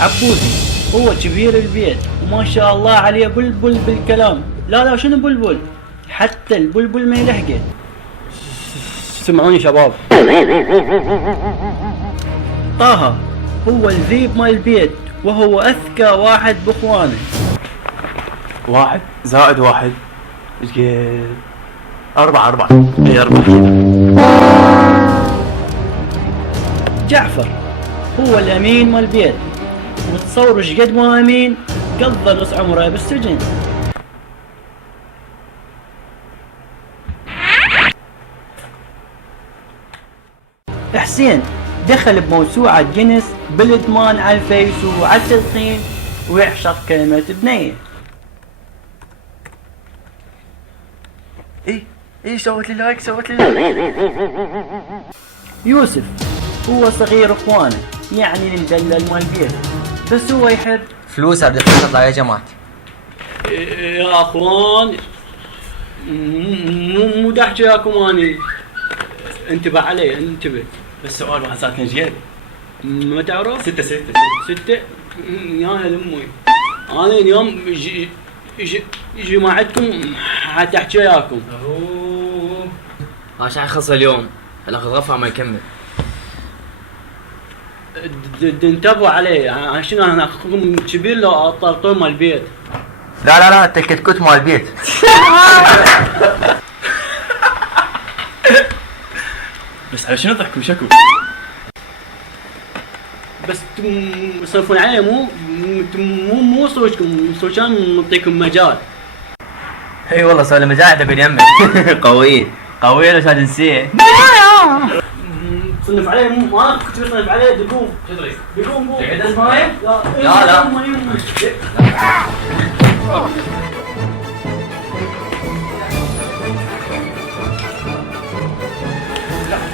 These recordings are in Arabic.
عبودي هو كبير البيت وما شاء الله عليه بلبل بالكلام. لا شنو بلبل، حتى البلبل ما يلحقه. سمعوني شباب، طه هو الذيب مال البيت وهو اذكى واحد باخوانه. 1 زائد 1 ايش قد؟ 4 اي 4 كذا. جعفر هو الامين مال البيت، وتصوروا ايش قد ما امين، قضى نص عمره بالسجن. حسين دخل بموسوعة جينيس بالادمان على الفيس وعلى التدخين ويعشق كلمة بنية. اي سوت لي لايك. يوسف هو صغير اخوانه، يعني المدلل مال البيت، بس هو يحب فلوس بدي تطلع يا جماعة. يا اخوان مو دحكي ياكم اني. انتبه علي انتبه. بس سؤال واحد ساكن جيب. ما تعرف؟ 6 يا لامي انا اليوم جماعتكم حتحكي وياكم. عشان يخلص اليوم الاخذ غفا ما يكمل. انتبهوا علي عشان انا اخوكم كبير لو طرطور مال البيت. لا انت الكتكوت مال البيت. بس على شنو ضحكوا شكو؟ بس تصرفون علي مو صوتكم صوتان نعطيكم مجال. اي والله سوي له مجاعد اقول يمك. قوي لو شاد نسيه. تصنف علي ما كنت بصنف علي دقوم. دقوم تقعد اسمعي؟ لا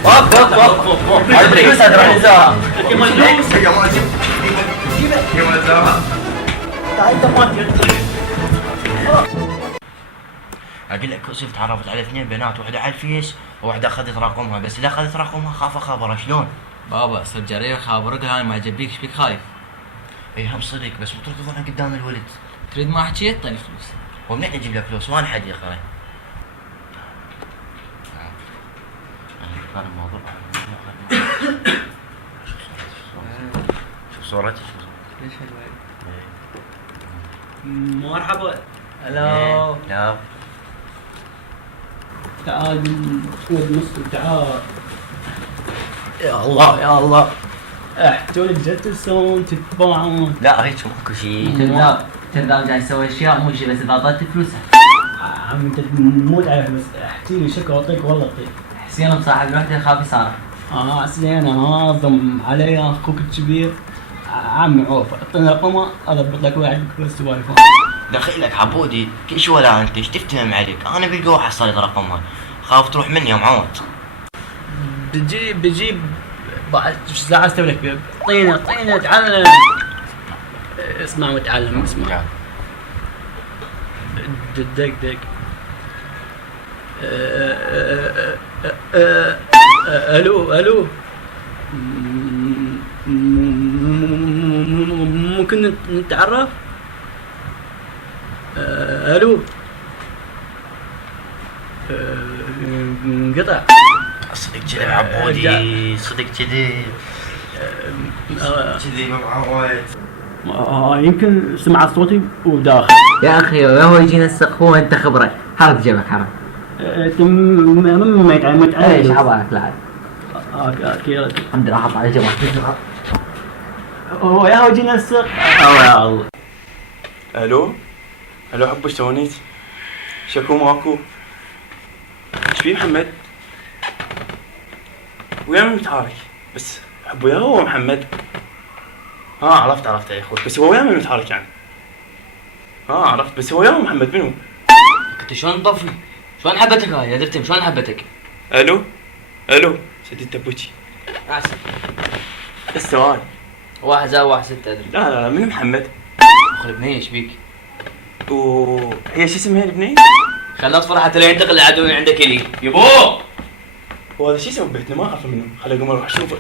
وقف ادري بس ادري عن الزهره. اقول لك يوسف تعرفت على 2 بنات، واحده على الفيس وواحده اخذت رقمها، بس اذا اخذت رقمها خاف اخبرها شلون؟ بابا صرت جريء خابرك هاي ما عجبيك ايش بيك خايف؟ اي هم صدق، بس مو تركضونها قدام الولد. تريد ما حكيت طيب فلوس. ومنين اجيب لك فلوس وانا حد يا اخوي؟ هذا الموضوع. شوف صورتي. ليش هالوقت؟ مرحبا. هلو. لا تعال ود مسكن تعال. يا الله احتول تجلسون تتباعون. لا هيك ماكو شيء. كذاب جاي يسوي اشياء مو شيء، بس اذا اعطيتك فلوسها. عم انت تموت عليه، بس احكي لي شكو اعطيك والله اعطيك. حسين مصاحب الوحده خافي صار. حسين هاضم علي اخوك الكبير عمي عوف، اعطيني رقمه اضبط لك واحد بس تليفون. دخيلك عبودي كيش ولا انت ايش تفتهم عليك؟ انا بالقوة حصلت رقمها، خاف تروح مني يا معود. بجيب بعد ساعة استوي لك بيه. اعطيني تعال اسمع وتعلم. اسمع دق الو ممكن نتعرف؟ الو انقطع. صدق كذب عبودي، صدق كذب كذب معود. يمكن سمع صوتي وداخل. يا اخي هو يجينا السقف انت خبره، حرك جيبك حرام. ما يتعلم ايش حبالك لا. اوكي الحمد لله حط على جماعه. هو يا هو جينا السق. يا الله. الو حبوش تونيت شكو ماكو. ايش في محمد؟ ويا من متحرك؟ بس حبو يا هو محمد. عرفت يا اخوي، بس هو ويا من متحرك يعني؟ عرفت، بس هو يا محمد منو؟ انت شلون تطفي؟ شلون حبتك هاي يا درتم؟ شلون حبتك؟ الو سديت تبوتي. بس سؤال. 1 زائد 1 6 ادري. لا من محمد؟ اخي بنيه ايش بيك؟ هي شو اسمها البنية؟ خلنا اصفر حتى لا ينتقل العدو من عندك لي. يبو هو هذا شو يسوي ببيتنا؟ ما اعرف منه. خليني اقوم اروح اشوفه.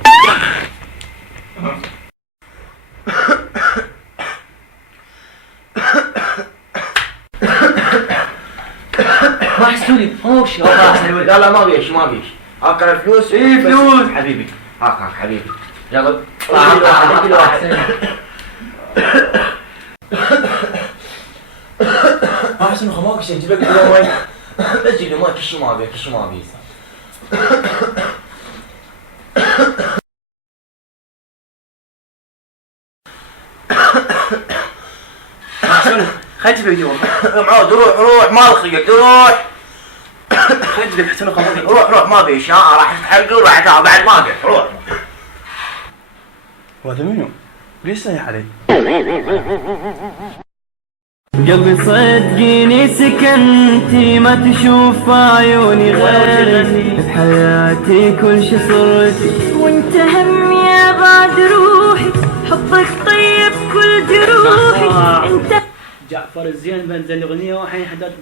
السوري فوش لا لا ما بيش ما بيش. هاك الفلوس. ايه فلوس حبيبي. هاك حبيبي. يلا. كل واحد ما احس انه خماك شيء جيب لك ماي. بس جيب لي ماي كل شيء ما ابي كل شيء ما ابي. خلي تجيب فيديو معود روح ما خلقك روح. خلي تجيب حسن خماك. روح ما ابي شيء راح افتح حلقه وراح بعد ما ابي روح. وهذا منو؟ ليش صايح علي؟ قلبي صدقيني سكنتي ما تشوف عيوني غيرك بحياتي كل شي صرتي وانت همي يا بعد روحي حبك طيب كل جروحي انت. جعفر الزين بنزل الاغنيه وحين حداد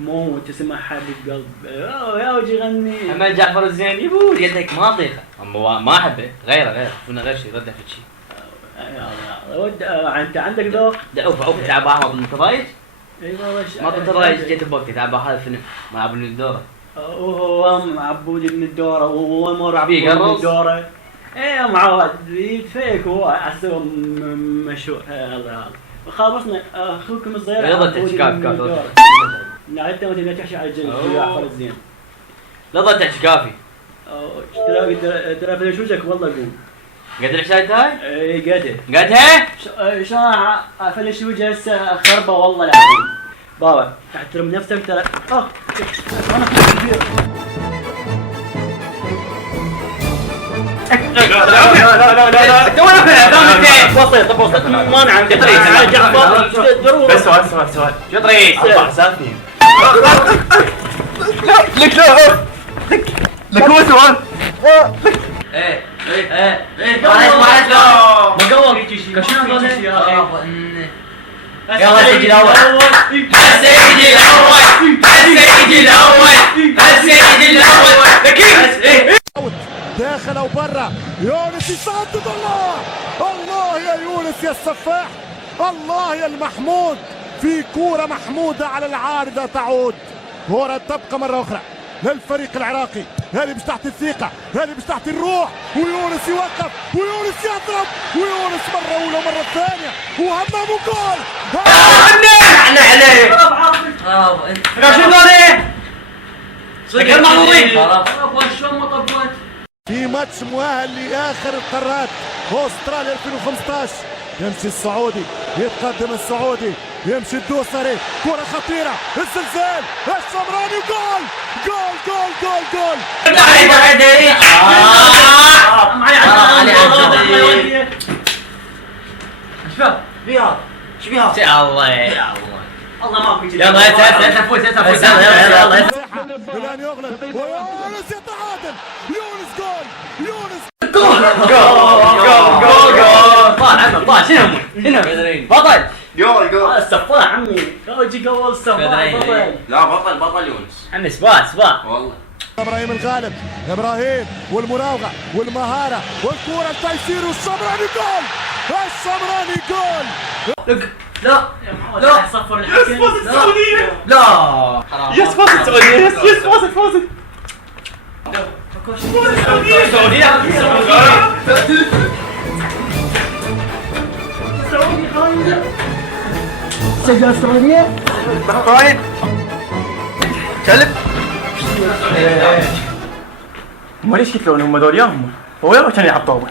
موت اسمها حبيب قلب يا وجي غني. محمد جعفر الزين يبور يدك ما طيخه ما احبه غيره قلنا غير شيء رده في شيء. انت عندك ذوق. عوف تلعب احمد انت رايج؟ اي والله ما كنت رايج جيت بوقت تلعب هذا الفيلم مع ابن الدوره. وهو عبود ابن الدوره وهو مر عبود في ابن قرص؟ الدوره. ايه معود يتفيك هو عسى مشهور. الله خلصنا اخوكم الصغير يلا عبود تحكي ابن كاف الدورة. لا انت ما تبي تحكي على الجنة جعفر الزين. لا ضل تحكي كافي. ترى في شوشك والله قوم. قدر الحشاية هاي؟ اي قدر. قدها؟ شلون افلش وجه هسه خربه والله العظيم. بابا تحترم نفسك ترى. انا كبير. لا تو انا في الاعلام بسيط ما انا عندي ضروري. بس سؤال شو طريق؟ 4 ساعتين. لك هو سؤال. ايه مقوم كشنا ظل يا اخي. يلا السيد الاول السيد الاول اكيد. داخل او برا يونس يسدد. الله يا يونس يا السفاح. الله يا المحمود. في كورة محمودة على العارضة تعود. كورة تبقى مرة أخرى للفريق العراقي. هذه مش تحت الثقة هذه مش تحت الروح. ويونس يوقف ويونس يضرب ويونس مرة أولى مرة ثانية وهمام جول. احنا عليه برافو انت شو ذولي؟ صدق المعروضين شلون ما طبقت في ماتش مؤهل لآخر القارات أستراليا 2015. يمشي السعودي يتقدم السعودي يمشي الدوسري كرة خطيرة الزلزال الشمراني جول جول جول جول جول. شو بيها؟ الله يا الله ما في يلا فوز يلا الآن يغلق ويونس يتعادل. يونس جول يونس جول طال شنو بطل جول السفاح عمي كوجي قول السفاح بطل. لا بطل يونس. عمي سباق والله. ابراهيم الغالب ابراهيم والمراوغه والمهاره والكره التيسير والشمراني جول. الشمراني جول. لا لا صفر الحكم. لا يس فاز السعودية. يس فاز سجل السعودية. قايد كلب. ما ليش قلت لهم هم ذول ياهم هو يابا كان يعطوه.